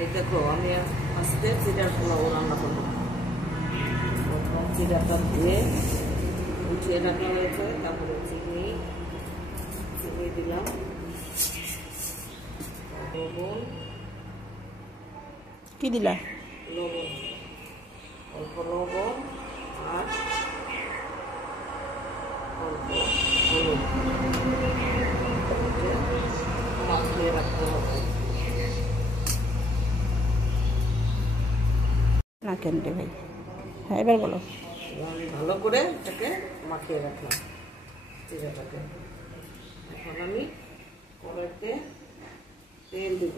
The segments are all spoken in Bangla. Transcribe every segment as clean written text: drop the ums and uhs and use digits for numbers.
এই দেখো আমি আস্তে চিড়ার পোলাও রান্না করবো। প্রথম চিড়াটা ধুয়ে উঠিয়ে রাখা হয়েছে, তারপরে চিনি দিলাম, লবণ, কি দিলা? লবণ, অল্প লবণ আর অল্প হলুদ মাখিয়ে রাখতে হবে। না কেন রে ভাই? হ্যাঁ এবার বলো। আমি ভালো করে এটাকে মাখিয়ে রাখলাম চিড়াটাকে। এখন আমি কড়াইতে তেল দেব।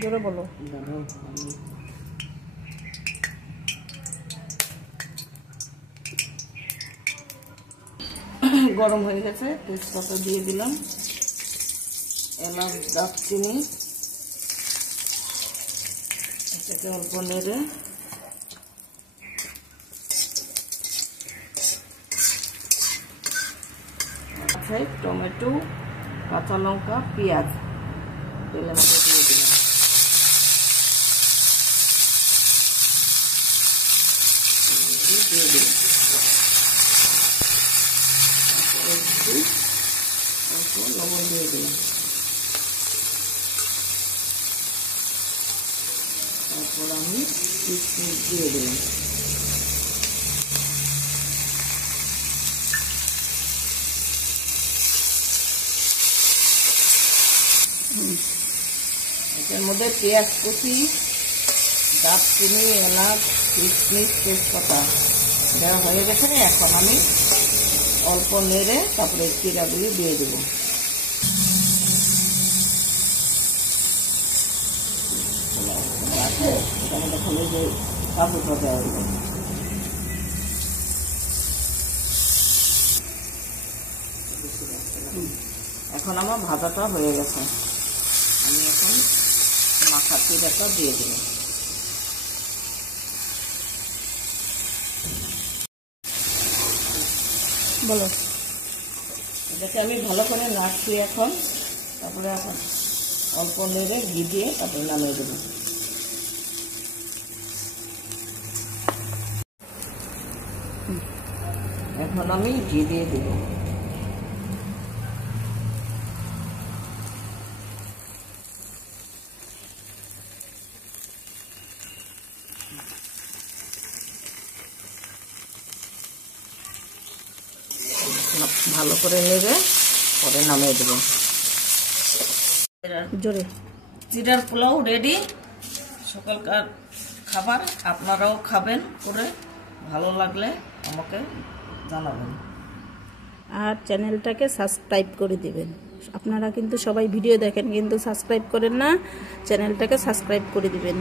জোরে বলো। গরম হয়ে গেছে, তেজপাতা দিয়ে দিলাম, এলাচ, দারচিনি, এটাকে অল্প নেড়ে টমেটো, কাঁচা লঙ্কা, পেঁয়াজ তেলের মধ্যে দিয়ে দিলাম। দিয়ে দিলাম অল্প লবণ দিয়ে দিলাম, তারপর আমি কিশমিশ দিয়ে দিলাম। এটার মধ্যে পেঁয়াজ কুচি, দারচিনি, এলাচ, কিশমিশ, তেজপাতা দেওয়া হয়ে গেছে। এখন আমি অল্প নেড়ে তারপরে চিড়াগুলি দিয়ে দেব। এখন আমার ভাজাটা হয়ে গেছে, আমি এখন মাখা চিড়াটা দিয়ে দিলাম। বলো। এটাকে আমি ভালো করে নাড়ছি এখন, তারপরে এখন অল্প নেড়ে ঘি দিয়ে তারপরে নামিয়ে দেব। এখন আমি ঘি দিয়ে দেব। ভালো করে নেড়ে পরে নামিয়ে দেব। জোরে। চিড়ার পোলাও রেডি। সকালকার খাবার, আপনারাও খাবেন করে, ভালো লাগলে আমাকে জানাবেন আর চ্যানেলটাকে সাবস্ক্রাইব করে দিবেন। আপনারা কিন্তু সবাই ভিডিও দেখেন কিন্তু সাবস্ক্রাইব করেন না, চ্যানেলটাকে সাবস্ক্রাইব করে দিবেন।